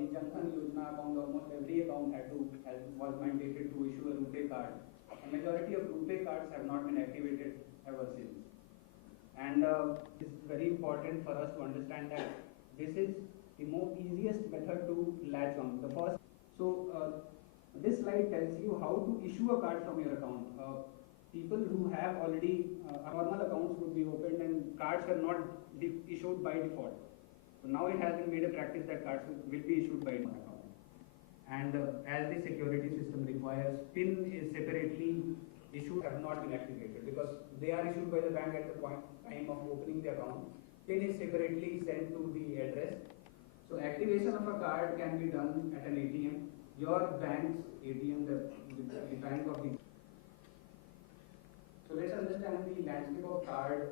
in Jan Dhan Yojana account, almost every account was mandated to issue a RuPay card. A majority of RuPay cards have not been activated ever since. And it's very important for us to understand that this is the most easiest method to latch on. The first, this slide tells you how to issue a card from your account. People who have already normal accounts would be opened and cards are not issued by default. So now it has been made a practice that cards will be issued by default. And as the security system requires, PIN is separately issued, have not been activated because they are issued by the bank at the time of opening the account. PIN is separately sent to the address. So activation of a card can be done at an ATM. Your bank's ATM, the bank of the. So let's understand the landscape of card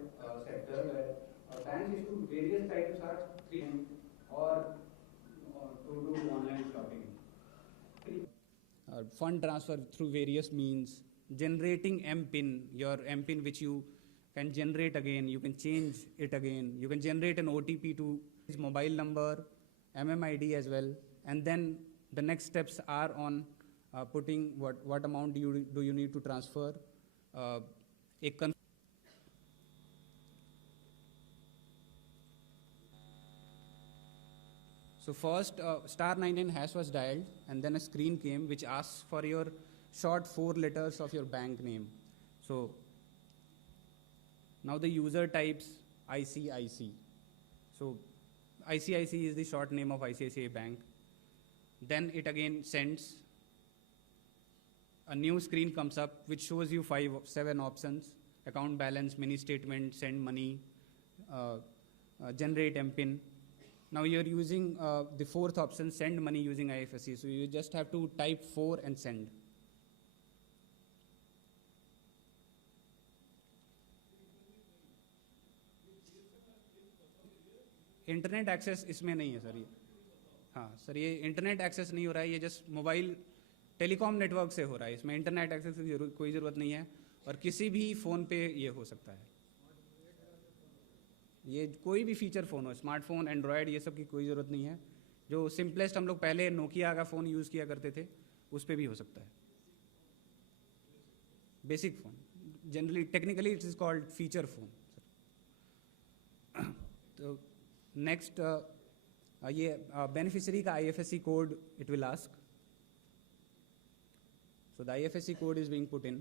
sector where banks issue various types of cards, or to do online shopping. Fund transfer through various means, generating MPIN, your MPIN which you can generate again, you can change it again, you can generate an OTP to his mobile number, MMID as well, and then the next steps are on putting what amount do you need to transfer, So first, *99 hash was dialed, and then a screen came which asks for your short 4 letters of your bank name. So now the user types ICIC. So ICIC is the short name of ICICI Bank. Then it again sends. A new screen comes up which shows you 7 options: account balance, mini statement, send money, generate MPIN. Now you're using the 4th option, send money using IFSC. So you just have to type 4 and send. Internet access इसमें नहीं है sir ये. हाँ sir, ये internet access नहीं हो रहा है, ये जस्ट मोबाइल टेलीकॉम नेटवर्क से हो रहा है. इसमें इंटरनेट एक्सेस की कोई ज़रूरत नहीं है और किसी भी फ़ोन पे ये हो सकता है. ये कोई भी फीचर फ़ोन हो, स्मार्टफोन, एंड्रॉयड, ये सब की कोई ज़रूरत नहीं है. जो सिंपलेस्ट हम लोग पहले नोकिया का फ़ोन यूज़ किया करते थे उस पर भी हो सकता है. Basic phone, generally technically it is called feature phone. तो नेक्स्ट ये बेनिफिशियरी का IFSC code it will ask. So the IFSC code is being put in.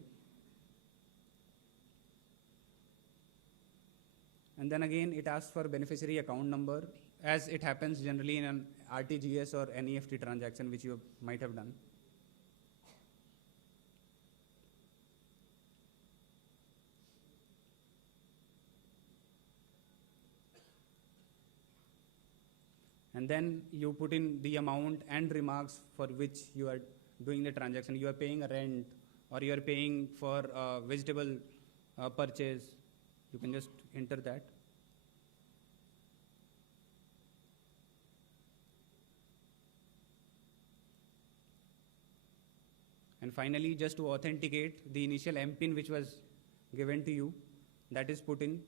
And then again it asks for beneficiary account number, as it happens generally in an RTGS or NEFT transaction which you might have done. And then you put in the amount and remarks for which you are doing the transaction. You are paying a rent or you are paying for vegetable purchase. You can just enter that. And finally, just to authenticate, the initial MPIN which was given to you, that is put in.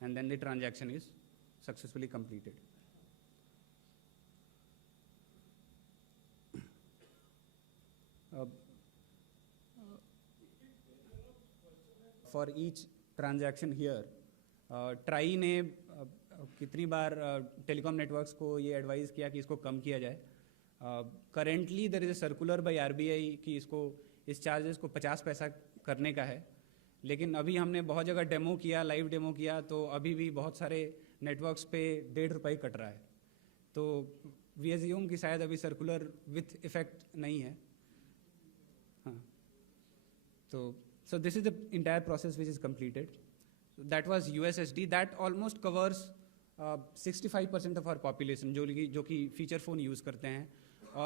And then the transaction is successfully completed. For each transaction here, try ने कितनी बार telecom networks को ये advice किया कि इसको कम किया जाए. Currently there is a circular by RBI कि इसको इस चार्जेस को 50 पैसा करने का है. लेकिन अभी हमने बहुत जगह डेमो किया, लाइव डेमो किया, तो अभी भी बहुत सारे नेटवर्क्स पे ₹1.5 कट रहा है. तो वी एज्यूम कि शायद अभी सर्कुलर विथ इफेक्ट नहीं है. हाँ, so this is the entire process which is completed. So that was USSD. That almost covers 65% of our population जो कि फीचर फ़ोन यूज़ करते हैं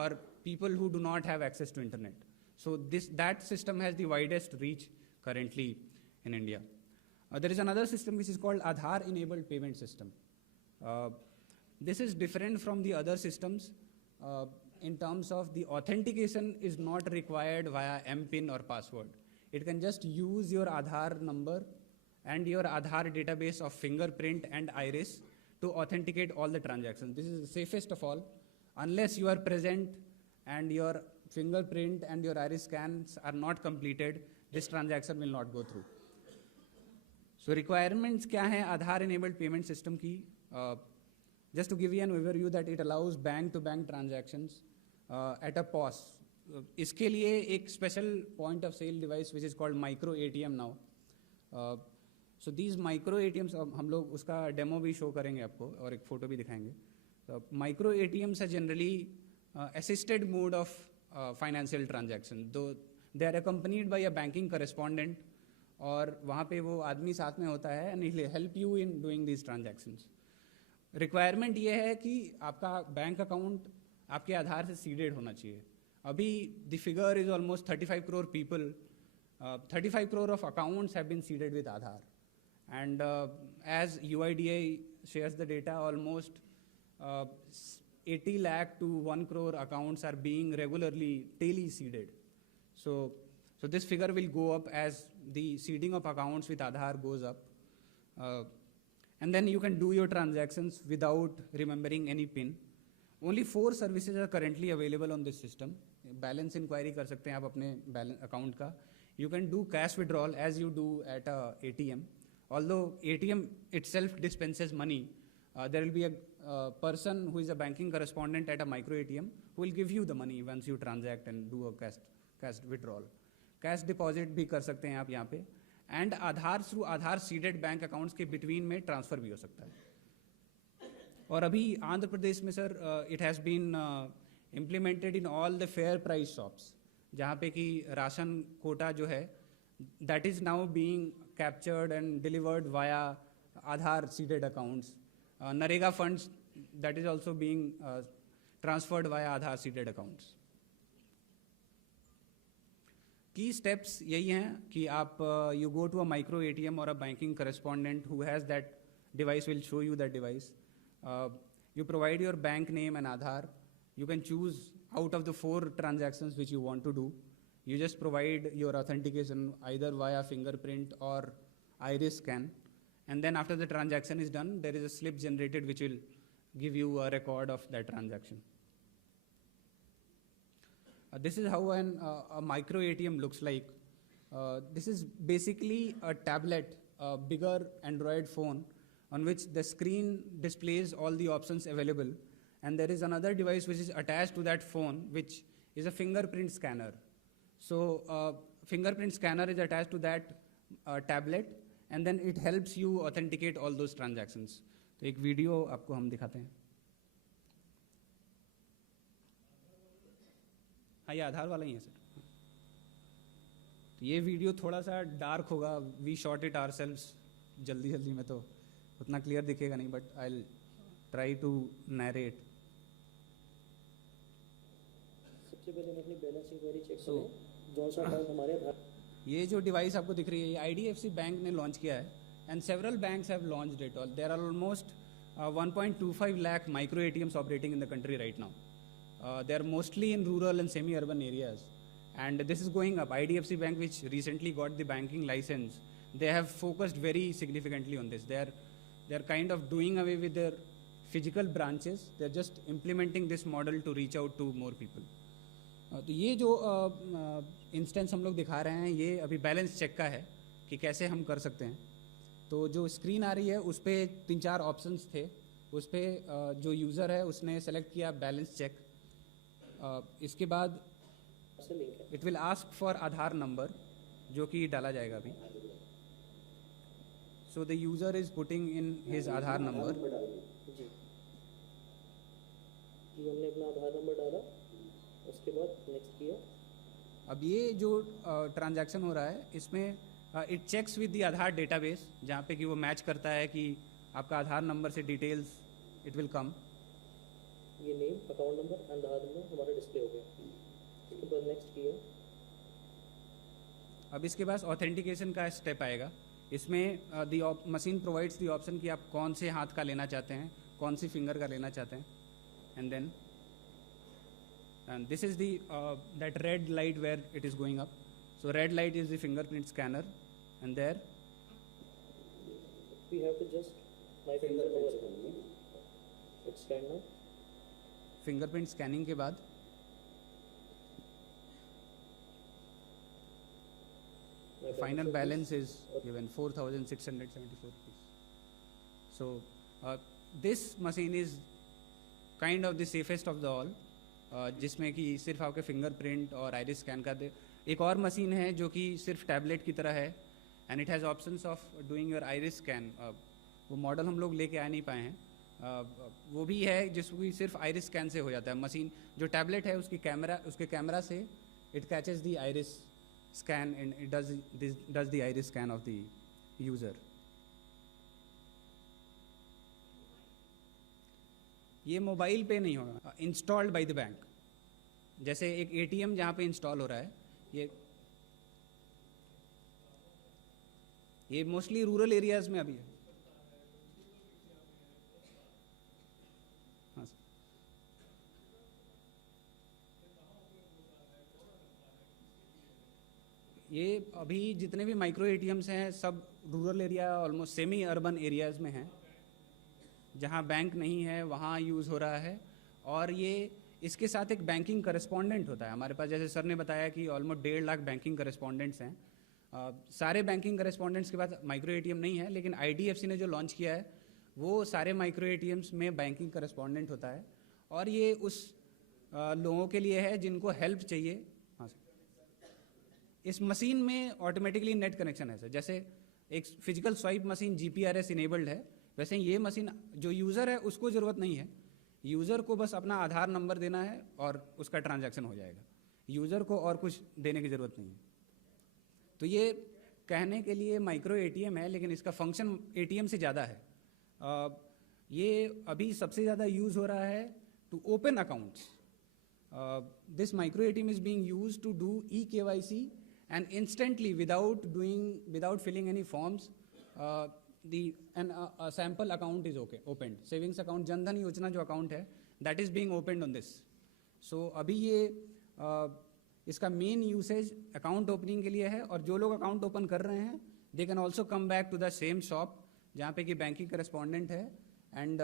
और people who do not have access to internet. So that system has the widest reach currently in India. There is another system which is called Aadhaar enabled payment system. This is different from the other systems in terms of the authentication is not required via MPIN or password. It can just use your Aadhaar number and your Aadhaar database of fingerprint and iris to authenticate all the transactions. This is the safest of all. Unless you are present and your fingerprint and your iris scans are not completed, this transaction will not go through. So requirements क्या हैं Aadhaar enabled payment system की? Just to give you an overview that it allows bank to bank transactions at a POS. इसके लिए एक special point of sale device which is called micro ATM now. So these micro ATMs, हम लोग उसका demo भी show करेंगे आपको और एक photo भी दिखाएंगे. So micro ATMs are generally assisted mode of financial transaction, though they are accompanied by a banking correspondent और वहाँ पे वो आदमी साथ में होता है and he'll help you in doing these transactions. Requirement ये है कि आपका बैंक अकाउंट आपके आधार से सीडेड होना चाहिए. अभी the figure is almost 35 crore people, 35 crore of accounts have been seeded with Aadhaar and as UIDAI shares the data almost 80 lakh to 1 crore accounts are being regularly daily seeded. So this figure will go up as the seeding of accounts with Aadhaar goes up. And then you can do your transactions without remembering any PIN. Only 4 services are currently available on this system. Balance inquiry कर सकते हैं आप अपने account का. You can do cash withdrawal as you do at a ATM. Although ATM itself dispenses money, there will be a person who is a banking correspondent at a micro ATM who will give you the money once you transact and do a cash withdrawal. Cash deposit भी कर सकते हैं आप यहाँ पे. And Aadhaar through Aadhaar seeded bank accounts के between में transfer भी हो सकता है. और अभी आंध्र प्रदेश में sir it has been implemented in all the fair price shops, जहाँ पे कि राशन कोटा जो है that is now being captured and delivered via Aadhaar seeded accounts. NREGA funds that is also being transferred via Aadhaar seeded accounts. Key steps यही हैं कि आप you go to a micro ATM और a banking correspondent who has that device will show you that device. You provide your bank name and Aadhaar. You can choose out of the 4 transactions which you want to do. You just provide your authentication either via fingerprint or iris scan, and then after the transaction is done, there is a slip generated which will give you a record of that transaction. This is how a micro ATM looks like. This is basically a tablet, a bigger Android phone on which the screen displays all the options available, and there is another device which is attached to that phone which is a fingerprint scanner. So fingerprint scanner is attached to that tablet and then it helps you authenticate all those transactions. तो एक video आपको हम दिखाते हैं. हाँ, ये आधार वाला ही है सर. तो ये वीडियो थोड़ा सा डार्क होगा. वी शॉट इट आवरसेल्व्स जल्दी में, तो उतना क्लियर दिखेगा नहीं, but I will try to narrate. सबसे पहले हम अपनी बैलेंस इंक्वायरी चेक करें. जौन सा अकाउंट हमारे आधार, ये जो डिवाइस आपको दिख रही है ये IDFC बैंक ने लॉन्च किया है and several banks have launched it. There are almost 1.25 lakh micro ATMs operating in the country right now. They are mostly in rural and semi-urban areas, and this is going up. IDFC Bank, which recently got the banking license, they have focused very significantly on this. They are kind of doing away with their physical branches. They are just implementing this model to reach out to more people. तो ये जो instance हम लोग दिखा रहे हैं ये अभी बैलेंस चेक का है कि कैसे हम कर सकते हैं. तो जो स्क्रीन आ रही है उस पर 3-4 ऑप्शंस थे. उस पर जो यूज़र है उसने सेलेक्ट किया बैलेंस चेक. इसके बाद से लिंक है. It will ask for Aadhaar number जो कि डाला जाएगा अभी. So the user is putting in his Aadhaar number. जी, ये हमने अपना आधार नंबर डाला, उसके बाद नेक्स्ट किया. अब ये जो ट्रांजैक्शन हो रहा है इसमें it checks with the Aadhaar database, जहाँ पे कि वो मैच करता है कि आपका आधार नंबर से डिटेल्स इट विल कम. ये name, account number, Aadhaar number हमारा डिस्प्ले हो गया. उसके बाद नेक्स्ट किया. अब इसके बाद ऑथेंटिकेशन का स्टेप आएगा. इसमें मशीन प्रोवाइड्स दी ऑप्शन कि आप कौन से हाथ का लेना चाहते हैं, कौन सी फिंगर का लेना चाहते हैं. And this is the that red light where it is going up. So red light is the fingerprint scanner, and there We have to just my finger over it. It's scanned now. Fingerprint scanning के बाद My final is balance this. is given 4,674 rupees. So this machine is kind of the safest of the all, जिसमें कि सिर्फ आपके fingerprint और iris scan कर दे. एक और मशीन है जो कि सिर्फ टैबलेट की तरह है and it has options of doing your iris scan. वो मॉडल हम लोग लेके आ नहीं पाए हैं. वो भी है जिसकी सिर्फ आइरिस स्कैन से हो जाता है. मशीन जो टैबलेट है उसके कैमरा से it catches the iris scan and it does the iris scan of the user. ये मोबाइल पे नहीं होगा, इंस्टॉल्ड बाय द बैंक. जैसे एक एटीएम जहाँ पे इंस्टॉल हो रहा है, ये मोस्टली रूरल एरियाज में अभी है. हाँ सर. ये अभी जितने भी माइक्रो एटीएम्स हैं सब rural area almost semi urban areas में हैं, जहाँ बैंक नहीं है वहाँ यूज़ हो रहा है. और ये इसके साथ एक बैंकिंग करस्पॉन्डेंट होता है हमारे पास. जैसे सर ने बताया कि ऑलमोस्ट 1.5 लाख बैंकिंग करस्पॉन्डेंट्स हैं. सारे बैंकिंग करस्पॉन्डेंट्स के पास माइक्रो एटीएम नहीं है, लेकिन आईडीएफसी ने जो लॉन्च किया है वो सारे माइक्रो एटीएम्स में बैंकिंग करस्पॉन्डेंट होता है. और ये उस लोगों के लिए है जिनको हेल्प चाहिए. हाँ सर. इस मशीन में ऑटोमेटिकली नेट कनेक्शन है सर. जैसे एक physical swipe machine GPRS enabled है, वैसे ये मशीन जो यूज़र है उसको ज़रूरत नहीं है. यूज़र को बस अपना आधार नंबर देना है और उसका ट्रांजैक्शन हो जाएगा. यूज़र को और कुछ देने की ज़रूरत नहीं है. तो ये कहने के लिए माइक्रो एटीएम है, लेकिन इसका फंक्शन एटीएम से ज़्यादा है. ये अभी सबसे ज़्यादा यूज़ हो रहा है to open accounts. This micro ATM is being used to do eKYC and instantly without filling any forms a sample account is opened. Savings account, Jan Dhan Yojana जो account है, that is being opened on this. So अभी ये इसका main usage account opening के लिए है. और जो लोग अकाउंट ओपन कर रहे हैं they can also come back to the same shop जहाँ पे कि बैंकिंग करस्पॉन्डेंट है and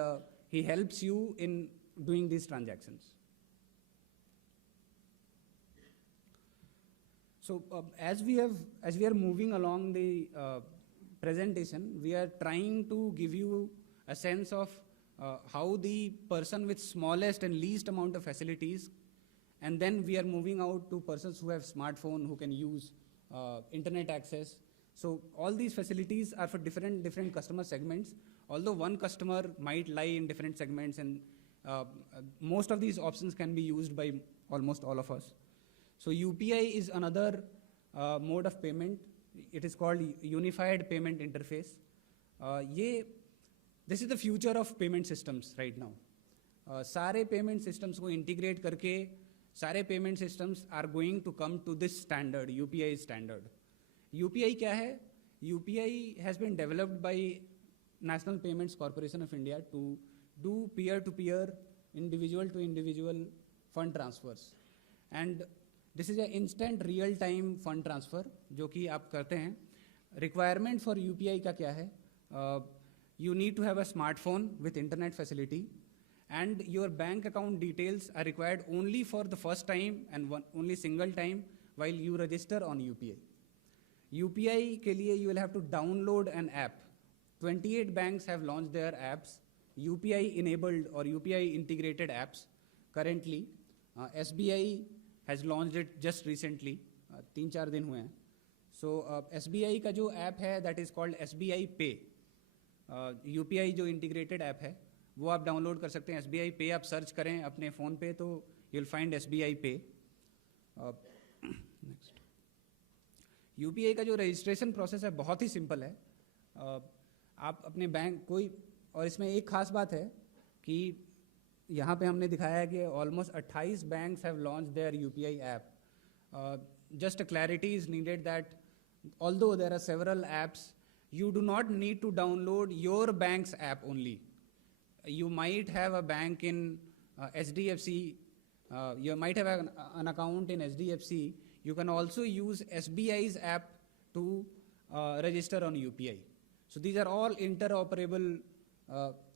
he helps you in doing this transactions. So as we are moving along the presentation, we are trying to give you a sense of how the person with smallest and least amount of facilities, and then we are moving out to persons who have smartphone, who can use internet access. So all these facilities are for different customer segments, although one customer might lie in different segments, and most of these options can be used by almost all of us. So UPI is another mode of payment. It is called Unified Payment Interface. This is the future of payment systems right now. सारे payment systems को integrate करके सारे payment systems are going to come to this standard, UPI standard. UPI क्या है? UPI has been developed by National Payments Corporation of India to do peer-to-peer, individual-to-individual fund transfers. And this is a instant real time fund transfer जो कि आप करते हैं. Requirement for UPI का क्या है? You need to have a smartphone with internet facility and your bank account details are required only for the first time and only single time while you register on UPI. UPI के लिए you will have to download an app. 28 banks have launch their apps, UPI enabled और UPI integrated apps currently. SBI has launched it just recently, 3-4 दिन हुए हैं. So SBI का जो app है that is called SBI Pay. UPI जो integrated app है वो आप डाउनलोड कर सकते हैं. SBI Pay आप सर्च करें अपने फ़ोन पे तो you'll find SBI Pay. Next. UPI का जो रजिस्ट्रेशन प्रोसेस है बहुत ही सिंपल है. आप अपने बैंक कोई, और इसमें एक खास बात है कि यहाँ पे हमने दिखाया है कि almost 28 banks have launch there UPI app. Just clarity is needed that although there are several apps, you do not need to download your bank's app only. You might have a bank in SDFC, you might have an account in SDFC. You can also use SBI's app to register on UPI. So these are all interoperable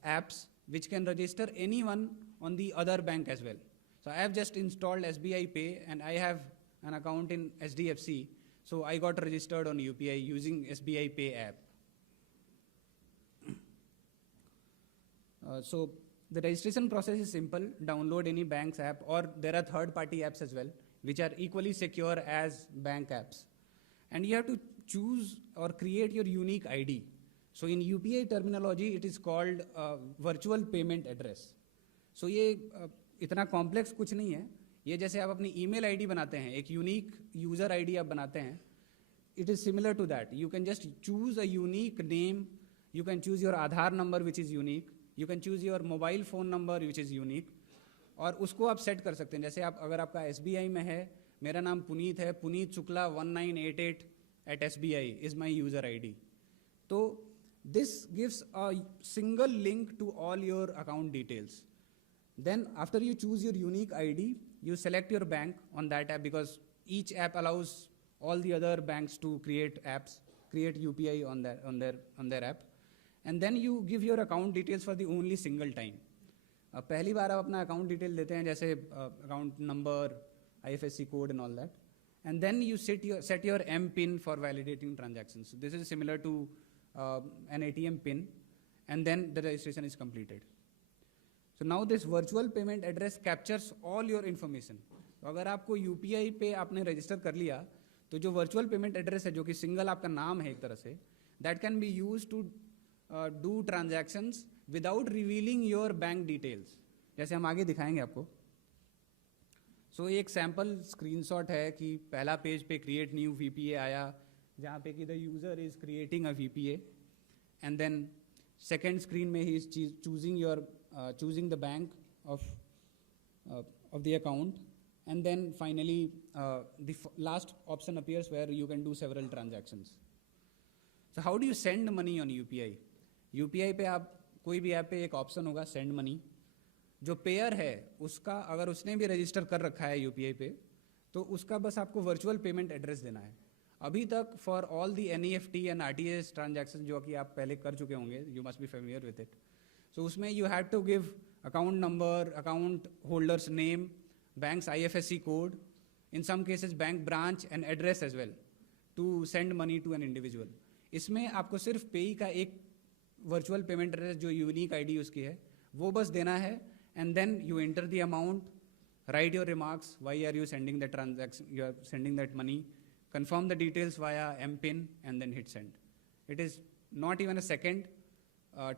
apps which can register anyone on the other bank as well. So I have just installed SBI Pay and I have an account in SDFC. So I got registered on UPI using SBI Pay app. So the registration process is simple. Download any bank's app, or there are third-party apps as well, which are equally secure as bank apps. And you have to choose or create your unique ID. So in UPI terminology, it is called virtual payment address. So ये इतना complex कुछ नहीं है. ये जैसे आप अपनी email ID बनाते हैं, एक unique user ID आप बनाते हैं. It is similar to that. You can just choose a unique name. You can choose your Aadhaar number, which is unique. You can choose your mobile phone number, which is unique. और उसको आप set कर सकते हैं. जैसे आप अगर आपका SBI में है, मेरा नाम पुनीत है, Puneet Shukla 1988@SBI is my user ID. तो this gives a single link to all your account details. Then after you choose your unique ID, you select your bank on that app, because each app allows all the other banks to create apps, create UPI on their app. And then you give your account details for the only single time. पहली बार आप अपना account detail देते हैं, जैसे account number, IFSC code and all that. And then you set your MPIN for validating transactions. So this is similar to an ATM PIN, and then the registration is completed. So now this virtual payment address captures all your information. तो अगर आपको UPI पे आपने register कर लिया, तो जो virtual payment address है, जो कि single आपका नाम है एक तरह से, that can be used to do transactions without revealing your bank details. जैसे हम आगे दिखाएंगे आपको. So एक sample screenshot है कि पहला पेज पे create new VPA आया, जहाँ पे कि the user is creating a VPA, and then second screen में he is choosing the bank of the account, and then finally the last option appears where you can do several transactions. So how do you send money on UPI? UPI पे आप कोई भी app पे एक option होगा send money. जो pair है उसका अगर उसने भी रजिस्टर कर रखा है UPI पे, तो उसका बस आपको वर्चुअल पेमेंट एड्रेस देना है. अभी तक for all the NEFT and RTS transaction जो कि आप पहले कर चुके होंगे, you must be familiar with it. So उसमें you have to give account number, account holders name, bank's IFSC code, in some cases bank branch and address as well to send money to an individual. इसमें आपको सिर्फ payee का एक virtual payment address जो unique ID उसकी है वो बस देना है, and then you enter the amount, write your remarks, why are you sending the transaction, you are sending that money, confirm the details via MPIN, and then hit send. It is not even a second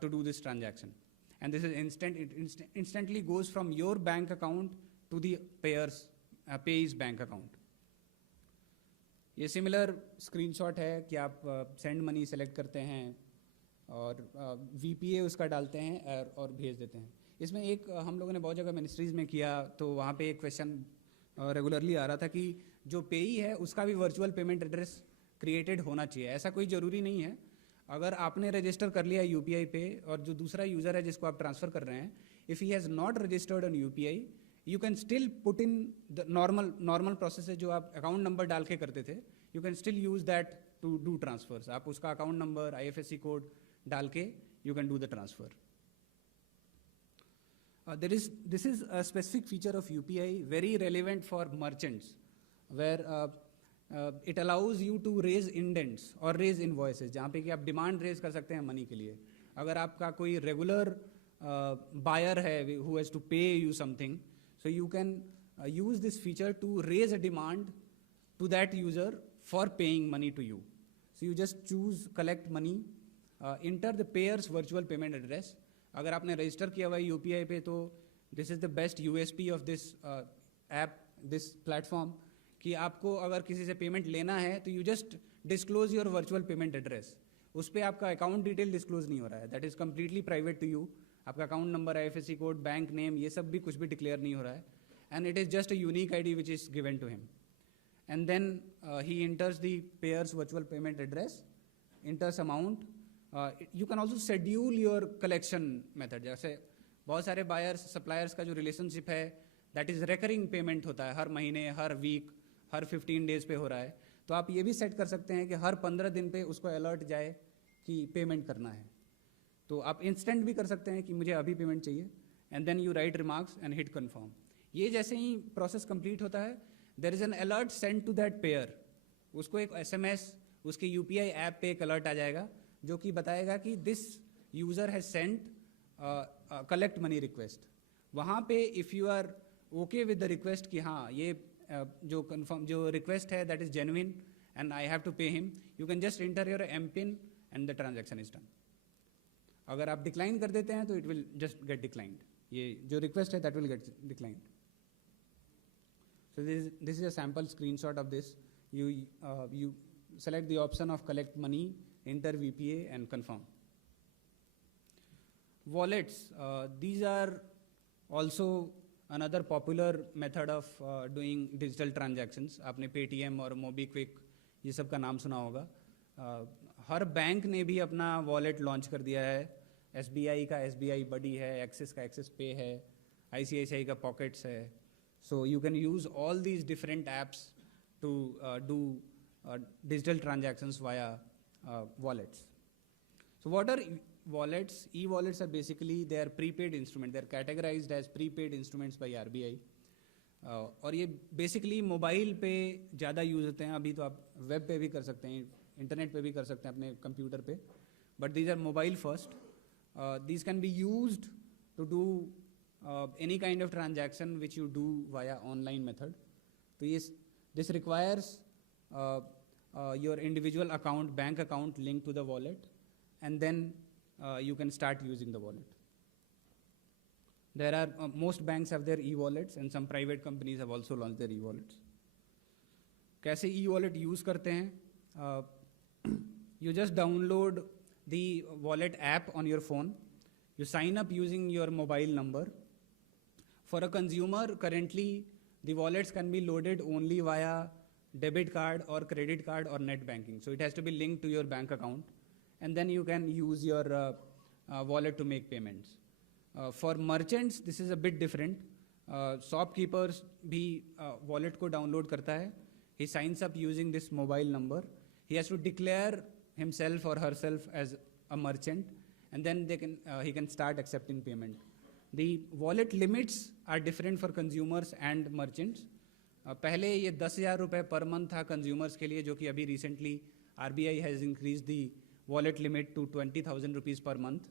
to do this transaction, and this is instant. It instantly goes from your bank account to the payer's bank account. ये similar screenshot है कि आप send money select करते हैं और VPA उसका डालते हैं और भेज देते हैं. इसमें एक हम लोगों ने बहुत जगह मिनिस्ट्रीज़ में किया, तो वहाँ पे एक क्वेश्चन रेगुलरली आ रहा था कि जो पेई है उसका भी वर्चुअल पेमेंट एड्रेस क्रिएटेड होना चाहिए. ऐसा कोई ज़रूरी नहीं है. अगर आपने रजिस्टर कर लिया UPI पे और जो दूसरा यूज़र है जिसको आप ट्रांसफ़र कर रहे हैं, if he has not registered on UPI, you can still put in the normal process है जो आप अकाउंट नंबर डाल के करते थे, you can still use that to do transfers. आप उसका अकाउंट नंबर, IFSC कोड डाल के you can do the transfer. This is a specific feature of UPI, very relevant for merchants, where it allows you to raise indents or raise invoices, जहाँ पे कि आप demand raise कर सकते हैं money के लिए. अगर आपका कोई regular buyer है who has to pay you something, so you can use this feature to raise a demand to that user for paying money to you. So you just choose collect money, enter the payer's virtual payment address. अगर आपने register किया हुआ है UPI पे, तो this is the best USP of this app, this platform, कि आपको अगर किसी से पेमेंट लेना है तो you just disclose your virtual payment address. उस पर आपका अकाउंट डिटेल डिस्क्लोज नहीं हो रहा है, that is completely private to you. आपका account number, IFSC code, bank name, ये सब भी कुछ भी डिक्लेयर नहीं हो रहा है, and it is just a unique ID which is given to him. And then he enters the payer's virtual payment address, enters amount. You can also schedule your collection method. जैसे बहुत सारे buyers suppliers का जो relationship है, that is recurring payment होता है, हर महीने, हर week, हर 15 days पे हो रहा है. तो आप ये भी सेट कर सकते हैं कि हर 15 दिन पे उसको अलर्ट जाए कि पेमेंट करना है, तो आप इंस्टेंट भी कर सकते हैं कि मुझे अभी पेमेंट चाहिए, and then you write remarks and hit confirm. ये जैसे ही प्रोसेस कंप्लीट होता है, there is an alert send to that payer. उसको एक SMS उसके UPI ऐप पे एक अलर्ट आ जाएगा जो कि बताएगा कि this user has sent collect money request. वहाँ पे if you are okay with the request कि हाँ ये जो कन्फर्म जो रिक्वेस्ट है that is genuine and I have to pay him, you can just enter your MPIN and the transaction is done. अगर आप डिक्लाइन कर देते हैं तो it will just get declined. ये जो रिक्वेस्ट है that will get declined. So this is a sample screenshot of this. You select the option of collect money, enter VPA and confirm. Wallets, these are also another popular method of doing digital transactions. आपने Paytm और MobiKwik ये सब का नाम सुना होगा. हर bank ने भी अपना वॉलेट लॉन्च कर दिया है. SBI का SBI Buddy है, Axis का Axis Pay है, ICICI का Pockets है. So you can use all these different apps to do digital transactions via wallets. So what are wallets? E-wallets are basically they are prepaid instruments. They are categorized as prepaid instruments by RBI. और ये basically mobile पे ज़्यादा use होते हैं. अभी तो आप web पे भी कर सकते हैं, इंटरनेट पे भी कर सकते हैं अपने कंप्यूटर पे, but these are mobile first. These can be used to do any kind of transaction which you do via online method. So yes, this requires your individual account, bank account linked to the wallet, and then you can start using the wallet. There are most banks have their e-wallets and some private companies have also launched their e-wallets. कैसे e-wallet use करते हैं? You just download the wallet app on your phone. You sign up using your mobile number. For a consumer, currently the wallets can be loaded only via debit card or credit card or net banking. So it has to be linked to your bank account, and then you can use your wallet to make payments. For merchants, this is a bit different. Shopkeepers भी wallet को download करता है. He signs up using this mobile number. He has to declare himself or herself as a merchant, and then he can start accepting payment. The wallet limits are different for consumers and merchants. पहले ये 10,000 रुपये per month था consumers के लिए, जो कि अभी recently RBI has increased the wallet limit to 20,000 rupees per month.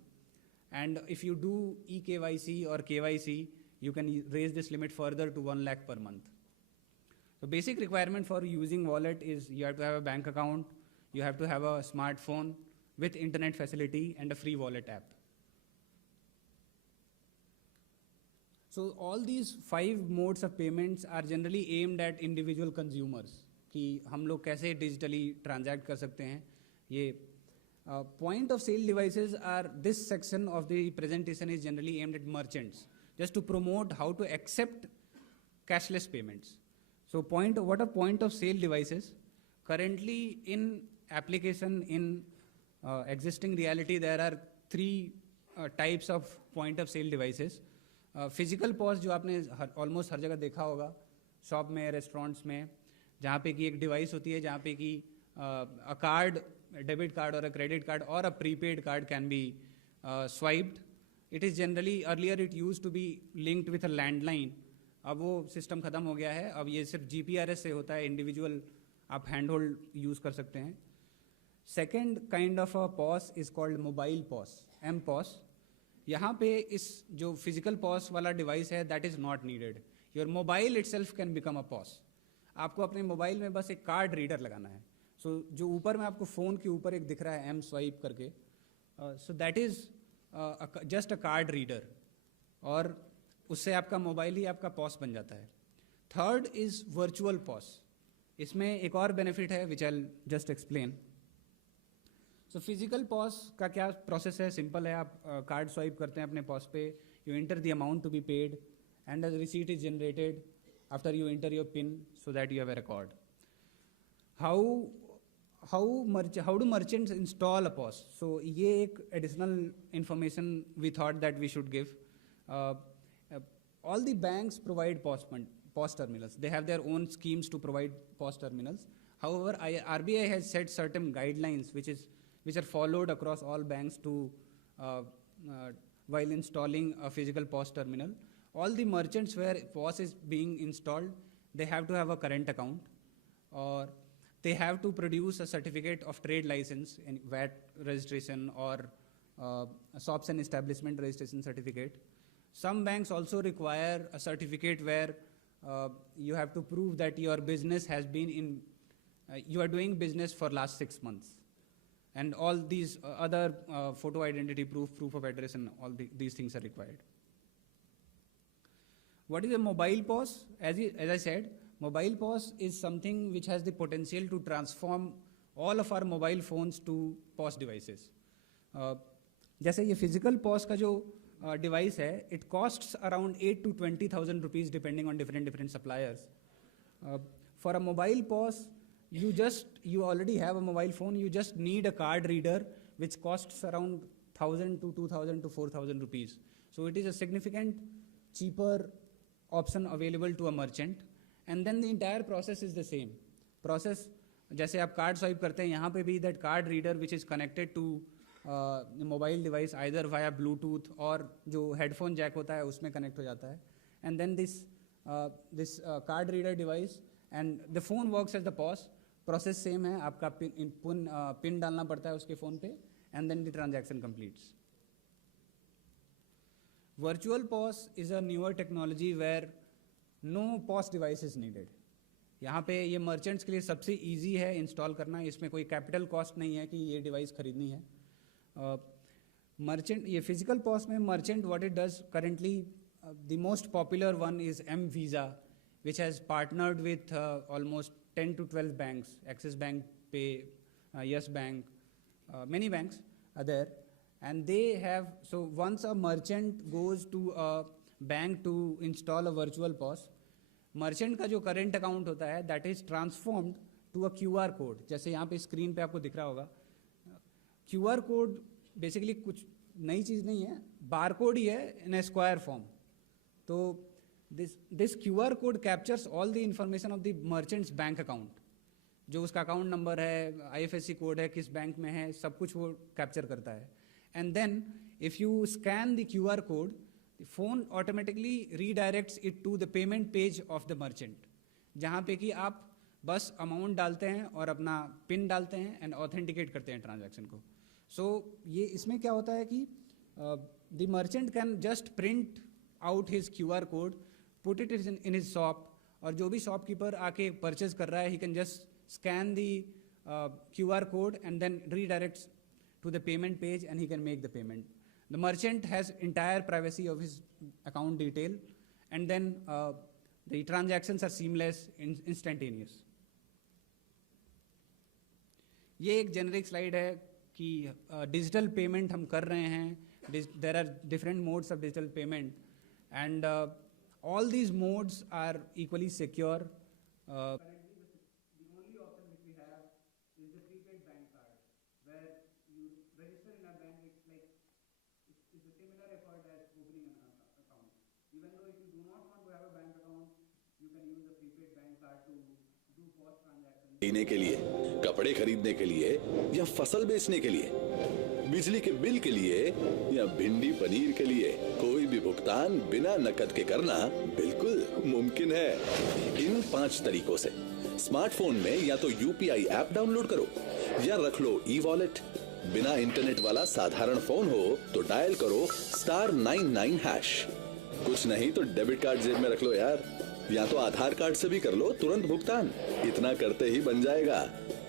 And if you do eKYC or KYC, you can raise this limit further to 1 lakh per month. So basic requirement for using wallet is you have to have a bank account, you have to have a smartphone with internet facility and a free wallet app. So all these 5 modes of payments are generally aimed at individual consumers कि हम लोग कैसे digitally transact कर सकते हैं. ये point of sale devices are, this section of the presentation is generally aimed at merchants, just to promote how to accept cashless payments. So what are point of sale devices? Currently in application in existing reality, there are 3 types of point of sale devices. Physical POS जो आपने almost हर जगह देखा होगा, shop में, restaurants में, जहाँ पे कि एक डिवाइस होती है जहाँ पे कि अ कार्ड, डेबिट कार्ड और अ क्रेडिट कार्ड और a prepaid card can be swiped. It is generally earlier it use to be linked with a landline. अब वो सिस्टम ख़त्म हो गया है. अब ये सिर्फ GPRS से होता है. इंडिविजुअल आप हैंड होल्ड यूज़ कर सकते हैं. Second kind of a POS is called mobile POS, M-POS. यहाँ पे इस जो फिजिकल पॉस वाला डिवाइस है that is not needed. Your mobile itself can become a POS. आपको अपने मोबाइल में बस एक कार्ड रीडर लगाना है. सो जो ऊपर में आपको फ़ोन के ऊपर एक दिख रहा है M स्वाइप करके, so that is just a card reader, और उससे आपका मोबाइल ही आपका पॉस बन जाता है. Third is virtual POS. इसमें एक और बेनिफिट है which I just explain. So physical POS का क्या प्रोसेस है? सिंपल है. आप कार्ड स्वाइप करते हैं अपने पॉस पे, you enter the amount to be paid and the receipt is generated after you enter your pin so that you have a record. How do merchants install a POS? So ये एक additional information we thought that we should give. All the banks provide POS terminals. They have their own schemes to provide POS terminals. However, RBI has set certain guidelines which is which are followed across all banks to while installing a physical POS terminal. All the merchants where POS is being installed, they have to have a current account, or they have to produce a certificate of trade license in VAT registration or a shops and establishment registration certificate. Some banks also require a certificate where you have to prove that your business has been in, you are doing business for last 6 months. And all these other photo identity proof, proof of address, and all these things are required. What is a mobile POS? As I said, mobile POS is something which has the potential to transform all of our mobile phones to POS devices. जैसे ये physical POS का जो device है, it costs around 8 to 20,000 rupees depending on different suppliers. For a mobile POS, you already have a mobile phone. You just need a card reader, which costs around 1,000 to 2,000 to 4,000 rupees. So it is a significant cheaper option available to a merchant. And then the entire process is the same. Process, जैसे आप card swipe करते हैं, यहाँ पे भी that card reader which is connected to the mobile device either via Bluetooth और जो headphone jack होता है उसमें connect हो जाता है. And then this card reader device and the phone works as the POS. Process same है, आपका pin डालना पड़ता है उसके phone पे, and then the transaction completes. Virtual POS is a newer technology where no POS device is needed. यहाँ पे ये merchants के लिए सबसे easy है install करना, इसमें कोई capital cost नहीं है कि ये device खरीदनी है. Merchant, ये physical POS में merchant what it does currently, the most popular one is M-Visa, which has partnered with almost 10 to 12 banks, Axis Bank, Pay, Yes Bank, many banks are there. And they have, so once a merchant goes to a bank to install a virtual POS, merchant का जो current account होता है, that is transformed to a QR code. जैसे यहाँ पे screen पे आपको दिख रहा होगा. QR code basically कुछ नई चीज़ नहीं है, barcode ही है in a square form. तो this QR code captures all the information of the merchant's bank account. जो उसका account number है, IFSC code है, किस बैंक में है, सब कुछ वो capture करता है. And then if you scan the QR code, the phone automatically redirects it to the payment page of the merchant. जहाँ पे कि आप बस amount डालते हैं और अपना PIN डालते हैं and authenticate करते हैं transaction को. So ये इसमें क्या होता है कि the merchant can just print out his QR code, put it in his shop, और जो भी shopkeeper आके purchase कर रहा है, he can just scan the QR code and then redirects to the payment page and he can make the payment. The merchant has entire privacy of his account detail, and then the transactions are seamless, instantaneous. ये एक generic slide है कि digital payment हम कर रहे हैं. There are different modes of digital payment, and all these modes are equally secure. Currently, the only option which we have is the prepaid bank card, where you register in a bank. It's like it's a similar effort as opening an account. Even though if you do not want to have a bank account, you can use a prepaid bank card to do POS transactions. लेने के लिए, कपड़े खरीदने के लिए, या फसल बेचने के लिए, बिजली के बिल के लिए, या भिंडी पनीर के लिए, कोई भी भुगतान बिना नकद के करना बिल्कुल मुमकिन है इन 5 तरीकों से. स्मार्टफोन में या तो यूपीआई ऐप डाउनलोड करो या रख लो ई-वॉलेट. बिना इंटरनेट वाला साधारण फोन हो तो डायल करो *99#. कुछ नहीं तो डेबिट कार्ड जेब में रख लो यार, या तो आधार कार्ड से भी कर लो तुरंत भुगतान. इतना करते ही बन जाएगा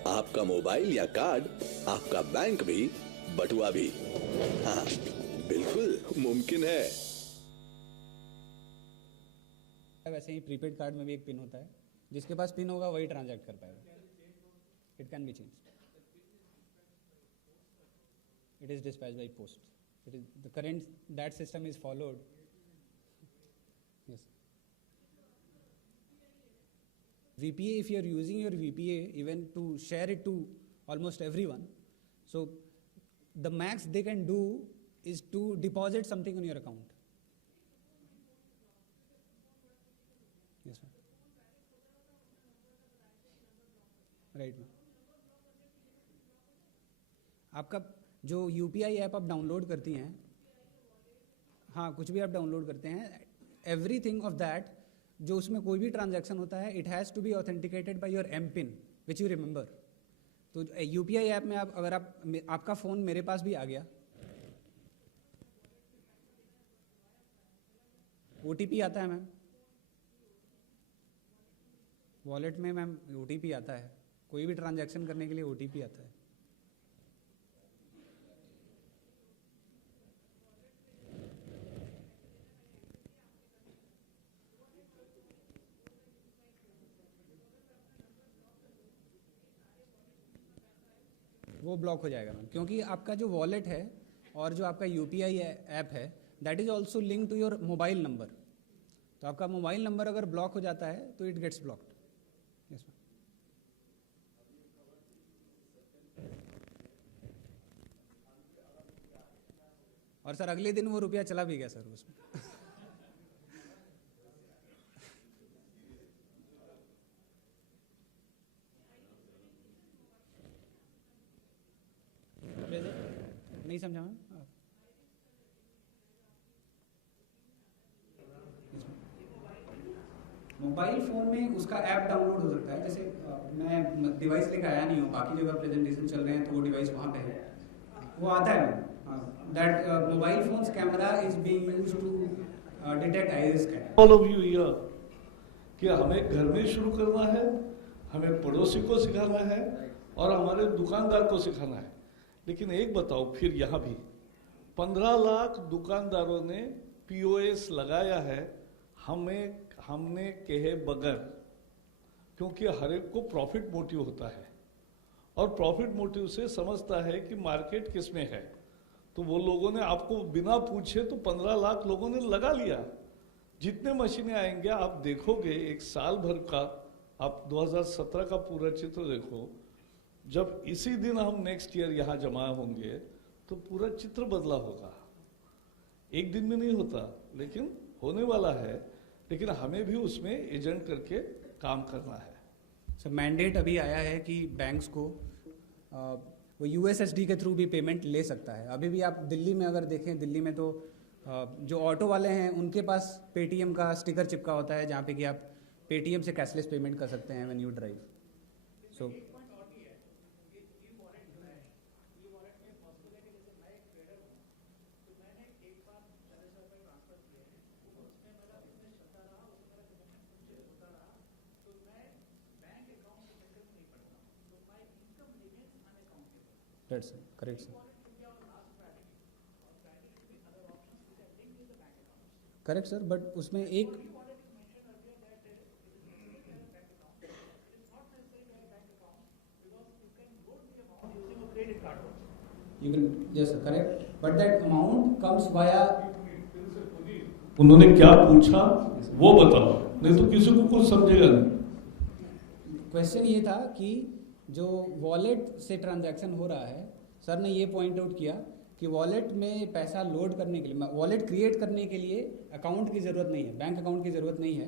आपका मोबाइल या कार्ड, आपका बैंक भी, बटुआ भी. हाँ, बिल्कुल मुमकिन है. वैसे ही प्रीपेड कार्ड में भी एक पिन होता है, जिसके पास पिन होगा वही ट्रांजैक्ट कर पाएगा. It can be changed. It is dispatched by post. It is the current that system is followed. Yes. VPA, if you are using your VPA even to share it to almost everyone, so the max they can do is to deposit something on your account. Yes, ma'am. Right, ma'am. आपका जो UPI app आप download करती हैं, हाँ कुछ भी आप download करते हैं, एवरीथिंग ऑफ दैट, जो उसमें कोई भी ट्रांजैक्शन होता है, it has to be authenticated by your M PIN which you remember. तो यूपीआई ऐप में आप अगर आपका फ़ोन मेरे पास भी आ गया, ओटीपी आता है मैम, वॉलेट में मैम ओटीपी आता है, कोई भी ट्रांजैक्शन करने के लिए ओटीपी आता है। वो ब्लॉक हो जाएगा मैम, क्योंकि आपका जो वॉलेट है और जो आपका यूपीआई ऐप है, that is also link to your mobile number. तो आपका मोबाइल नंबर अगर ब्लॉक हो जाता है तो it gets blocked. Yes ma'am. और सर अगले दिन वो रुपया चला भी गया सर उसमें। नहीं समझा मैम। मोबाइल फ़ोन में उसका ऐप डाउनलोड हो सकता है, जैसे मैं डिवाइस लेकर आया नहीं हूँ, बाकी जगह प्रेजेंटेशन चल रहे हैं तो वो डिवाइस वहाँ पे है, वो आता है ma'am. That mobile phones camera is being used to detect iris scan. All of you here कि हमें घर में शुरू करना है, हमें पड़ोसी को सिखाना है और हमारे दुकानदार को सिखाना है। लेकिन एक बताओ, फिर यहाँ भी 15 लाख दुकानदारों ने पीओएस लगाया है हमने कहे बगैर, क्योंकि हर एक को प्रॉफिट मोटिव होता है और प्रॉफिट मोटिव से समझता है कि मार्केट किस में है। तो वो लोगों ने आपको बिना पूछे तो 15 लाख लोगों ने लगा लिया। जितने मशीनें आएंगे आप देखोगे, एक साल भर का आप 2017 का पूरा चित्र देखो, जब इसी दिन हम नेक्स्ट ईयर यहाँ जमा होंगे तो पूरा चित्र बदला होगा। एक दिन में नहीं होता, लेकिन होने वाला है। लेकिन हमें भी उसमें एजेंट करके काम करना है। सर मैंडेट अभी आया है कि बैंक्स को वो यूएसएसडी के थ्रू भी पेमेंट ले सकता है। अभी भी आप दिल्ली में अगर देखें, दिल्ली में तो जो ऑटो वाले हैं उनके पास पेटीएम का स्टिकर चिपका होता है, जहाँ पे कि आप पेटीएम से कैशलेस पेमेंट कर सकते हैं when you drive. So correct sir, correct sir, but उसमें एक you can, yes sir, correct, but that amount comes via। उन्होंने क्या पूछा वो बताओ, नहीं तो किसी को कुछ समझेगा नहीं। क्वेश्चन ये था कि जो वॉलेट से ट्रांजैक्शन हो रहा है, सर ने ये पॉइंट आउट किया कि वॉलेट में पैसा लोड करने के लिए, वॉलेट क्रिएट करने के लिए अकाउंट की ज़रूरत नहीं है, बैंक अकाउंट की ज़रूरत नहीं है।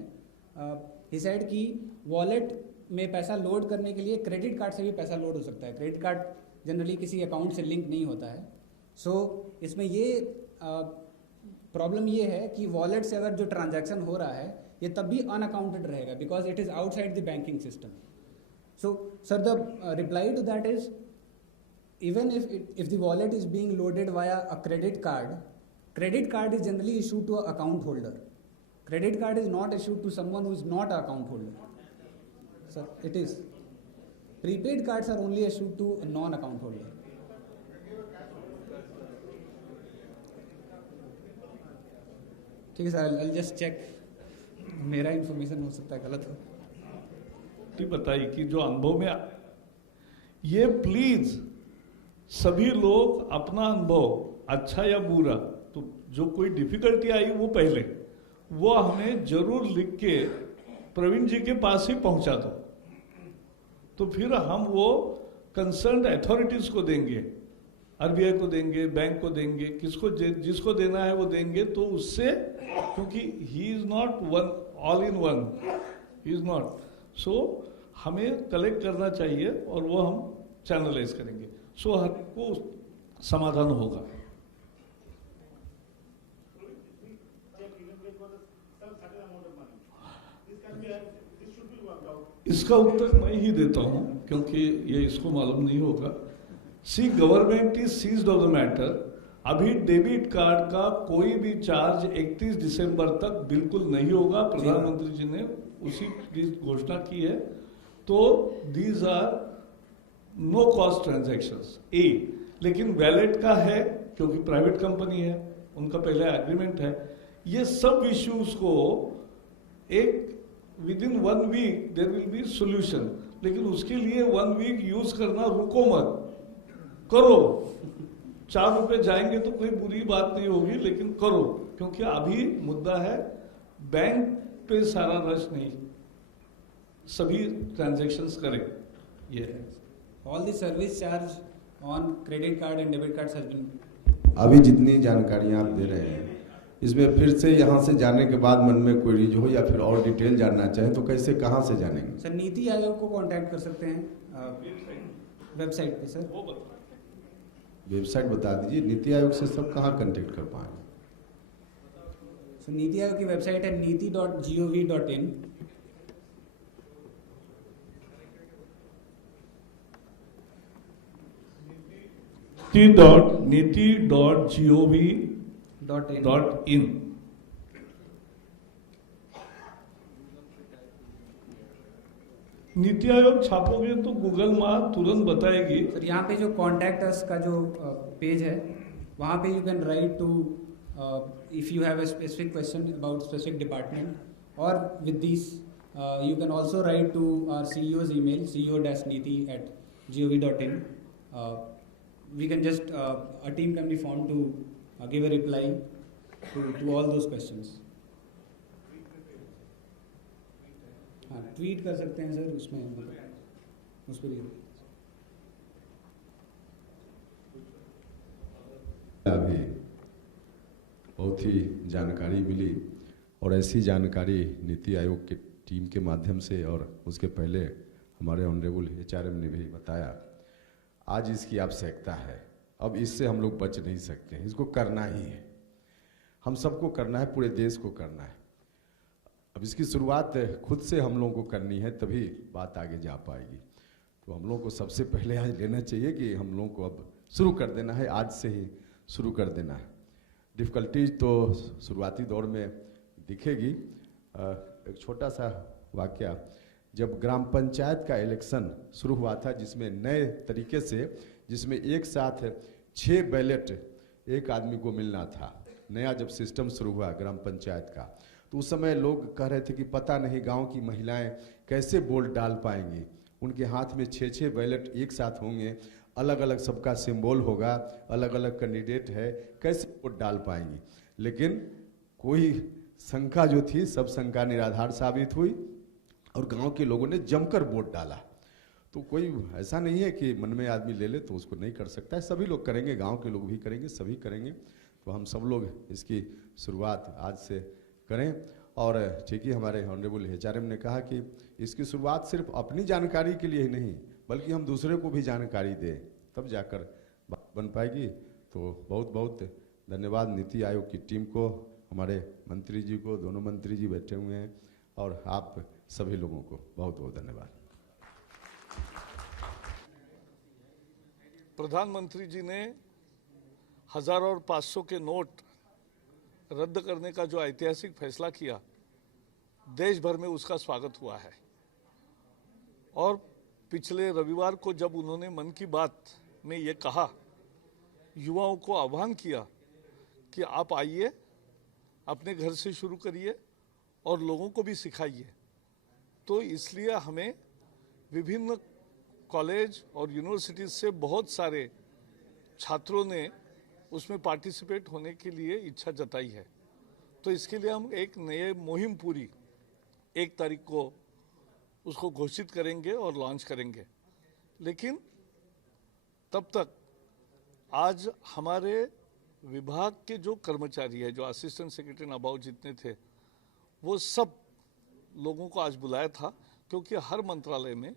ही सेड कि वॉलेट में पैसा लोड करने के लिए क्रेडिट कार्ड से भी पैसा लोड हो सकता है। क्रेडिट कार्ड जनरली किसी अकाउंट से लिंक नहीं होता है। सो इसमें ये प्रॉब्लम ये है कि वॉलेट से अगर जो ट्रांजैक्शन हो रहा है ये तब भी अनअकाउंटेड रहेगा, because it is outside the banking system. So, sir, the reply to that is, even if the wallet is being loaded via a credit card is generally issued to an account holder. Credit card is not issued to someone who is not an account holder. Sir, it is. Prepaid cards are only issued to a non-account holder. ठीक है sir, I'll just check. मेरा information हो सकता है गलत हो। बताई कि जो अनुभव में ये प्लीज सभी लोग अपना अनुभव अच्छा या बुरा, तो जो कोई डिफिकल्टी आई वो पहले वो हमें जरूर लिख के प्रवीण जी के पास ही पहुंचा दो, तो फिर हम वो कंसर्न्ड अथॉरिटीज को देंगे, आरबीआई को देंगे, बैंक को देंगे, जिसको देना है वो देंगे। तो उससे, क्योंकि he is not one all in one, he is not, so हमें कलेक्ट करना चाहिए और वो हम चैनलाइज करेंगे। सो हर को समाधान होगा। इसका उत्तर मैं ही देता हूं क्योंकि ये इसको मालूम नहीं होगा। See government is seized of the matter. अभी डेबिट कार्ड का कोई भी चार्ज 31 दिसंबर तक बिल्कुल नहीं होगा। प्रधानमंत्री जी ने उसी घोषणा की है। तो these are no cost transactions ए। लेकिन वैलेट का है क्योंकि प्राइवेट कंपनी है, उनका पहले एग्रीमेंट है। ये सब इश्यूज को एक within 1 week there will be solution. लेकिन उसके लिए 1 वीक यूज करना रुको मत, करो। 4 रुपए जाएंगे तो कोई बुरी बात नहीं होगी, लेकिन करो, क्योंकि अभी मुद्दा है बैंक पे सारा रश नहीं, सभी ट्रांजैक्शंस करें। ये है। All the service charge on credit card and debit cards has been. अभी जितनी जानकारियां आप दे रहे हैं, इसमें फिर से यहाँ से जाने के बाद मन में कोई रीज हो या फिर और डिटेल जानना चाहें तो कैसे, कहाँ से जानेंगे? सर नीति आयोग को कांटेक्ट कर सकते हैं वेबसाइट पे सर। वेबसाइट बता दीजिए। नीति आयोग से सब कहाँ कांटेक्ट कर पाएंगे? सो नीति आयोग की वेबसाइट है niti.gov.in। niti.gov.in। नीति आयोग छापोगे तो गूगल माँ तुरंत बताएगी। सर यहाँ पे जो कॉन्टैक्ट अस का जो पेज है, वहाँ पे you can write to if you have a specific question about specific department, और with this you can also write to our CEO's email ceo-niti@gov.in। we can just a team can be formed to give a reply to all those questions. हाँ, tweet कर सकते हैं sir, उसमें उस पर अभी बहुत ही जानकारी मिली, और ऐसी जानकारी नीति आयोग की टीम के माध्यम से और उसके पहले हमारे ऑनरेबल HRM ने भी बताया। आज इसकी आवश्यकता है। अब इससे हम लोग बच नहीं सकते हैं, इसको करना ही है। हम सबको करना है, पूरे देश को करना है। अब इसकी शुरुआत खुद से हम लोगों को करनी है, तभी बात आगे जा पाएगी। तो हम लोगों को सबसे पहले आज लेना चाहिए कि हम लोगों को अब शुरू कर देना है, आज से ही शुरू कर देना है। डिफ़िकल्टीज तो शुरुआती दौर में दिखेगी। एक छोटा सा वाकया, जब ग्राम पंचायत का इलेक्शन शुरू हुआ था, जिसमें नए तरीके से, जिसमें एक साथ 6 बैलेट एक आदमी को मिलना था, नया जब सिस्टम शुरू हुआ ग्राम पंचायत का, तो उस समय लोग कह रहे थे कि पता नहीं गांव की महिलाएं कैसे वोट डाल पाएंगी, उनके हाथ में 6-6 बैलेट एक साथ होंगे, अलग अलग सबका सिंबल होगा, अलग अलग कैंडिडेट है, कैसे वोट डाल पाएंगी। लेकिन कोई शंका जो थी, सब शंका निराधार साबित हुई और गांव के लोगों ने जमकर वोट डाला। तो कोई ऐसा नहीं है कि मन में आदमी ले ले तो उसको नहीं कर सकता है, सभी लोग करेंगे, गांव के लोग भी करेंगे, सभी करेंगे। तो हम सब लोग इसकी शुरुआत आज से करें। और ठीक ही हमारे ऑनरेबल HRM ने कहा कि इसकी शुरुआत सिर्फ अपनी जानकारी के लिए ही नहीं, बल्कि हम दूसरे को भी जानकारी दें, तब जाकर बात बन पाएगी। तो बहुत बहुत धन्यवाद नीति आयोग की टीम को, हमारे मंत्री जी को, दोनों मंत्री जी बैठे हुए हैं, और आप सभी लोगों को बहुत बहुत धन्यवाद। प्रधानमंत्री जी ने 1000 और 500 के नोट रद्द करने का जो ऐतिहासिक फैसला किया, देश भर में उसका स्वागत हुआ है। और पिछले रविवार को जब उन्होंने मन की बात में ये कहा, युवाओं को आह्वान किया कि आप आइए, अपने घर से शुरू करिए और लोगों को भी सिखाइए, तो इसलिए हमें विभिन्न कॉलेज और यूनिवर्सिटीज से बहुत सारे छात्रों ने उसमें पार्टिसिपेट होने के लिए इच्छा जताई है। तो इसके लिए हम एक नए मुहिम पूरी 1 तारीख को उसको घोषित करेंगे और लॉन्च करेंगे। लेकिन तब तक आज हमारे विभाग के जो कर्मचारी है, जो असिस्टेंट सेक्रेटरी नाबाउ जितने थे, वो सब लोगों को आज बुलाया था, क्योंकि हर मंत्रालय में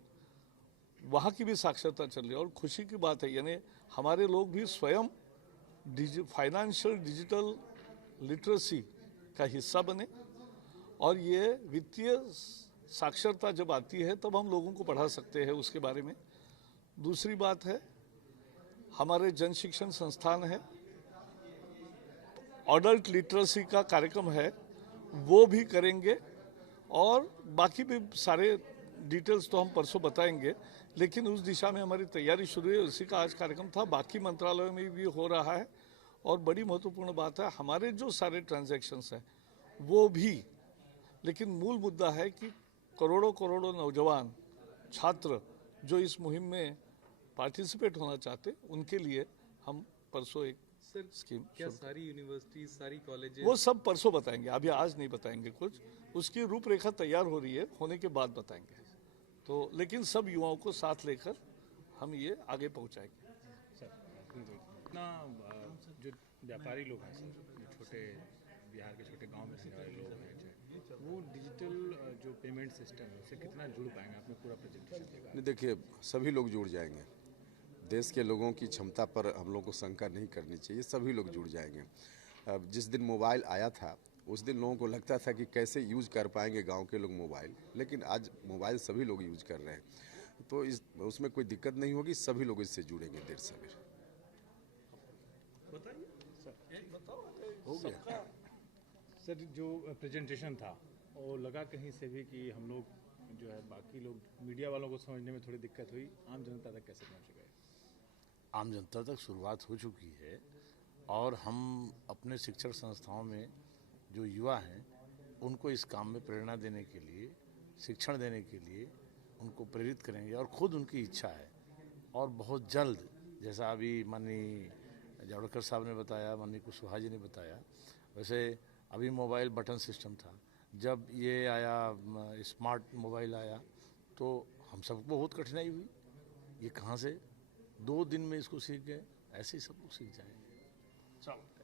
वहाँ की भी साक्षरता चल रही है। और खुशी की बात है, यानी हमारे लोग भी स्वयं फाइनेंशियल डिजिटल लिटरेसी का हिस्सा बने, और ये वित्तीय साक्षरता जब आती है तब हम लोगों को पढ़ा सकते हैं उसके बारे में। दूसरी बात है, हमारे जन शिक्षण संस्थान है, अडल्ट लिटरेसी का कार्यक्रम है, वो भी करेंगे, और बाकी भी सारे डिटेल्स तो हम परसों बताएंगे, लेकिन उस दिशा में हमारी तैयारी शुरू है। उसी का आज कार्यक्रम था, बाकी मंत्रालयों में भी हो रहा है। और बड़ी महत्वपूर्ण बात है, हमारे जो सारे ट्रांजैक्शंस हैं वो भी, लेकिन मूल मुद्दा है कि करोड़ों करोड़ों नौजवान छात्र जो इस मुहिम में पार्टिसिपेट होना चाहते, उनके लिए हम परसों एक स्कीम, क्या सारी यूनिवर्सिटी, सारी कॉलेजेस, वो सब परसों बताएंगे, अभी आज नहीं बताएंगे कुछ। उसकी रूपरेखा तैयार हो रही है, होने के बाद बताएंगे। तो लेकिन सब युवाओं को साथ लेकर हम ये आगे पहुंचाएंगे। इतना जो व्यापारी लोग हैं सर, जो छोटे बिहार के छोटे गांव में रहने वाले लोग हैं, वो डिजिटल जो पेमेंट सिस्टम है उससे कितना जुड़ पाएंगे? आपने पूरा प्रेजेंटेशन देखा। नहीं, देखिए, सभी लोग जुड़ जाएंगे। देश के लोगों की क्षमता पर हम लोग को शंका नहीं करनी चाहिए, सभी लोग जुड़ जाएंगे। अब जिस दिन मोबाइल आया था उस दिन लोगों को लगता था कि कैसे यूज कर पाएंगे गांव के लोग मोबाइल, लेकिन आज मोबाइल सभी लोग यूज कर रहे हैं, तो उसमें कोई दिक्कत नहीं होगी, सभी लोग इससे जुड़ेंगे देर सवेर। हो गया सर, जो प्रेजेंटेशन था वो लगा कहीं से भी कि हम लोग जो है बाकी लोग मीडिया वालों को समझने में थोड़ी दिक्कत हुई, आम जनता तक कैसे पहुँच गए? आम जनता तक शुरुआत हो चुकी है, और हम अपने शिक्षण संस्थाओं में जो युवा हैं उनको इस काम में प्रेरणा देने के लिए, शिक्षण देने के लिए उनको प्रेरित करेंगे, और खुद उनकी इच्छा है। और बहुत जल्द, जैसा अभी माननीय जावड़ेकर साहब ने बताया, माननीय कुशवाहा जी ने बताया, वैसे अभी मोबाइल बटन सिस्टम था, जब ये आया स्मार्ट मोबाइल आया तो हम सबको बहुत कठिनाई हुई, ये कहाँ से 2 दिन में इसको सीख गए, ऐसे ही सब लोग सीख जाएंगे। चलो।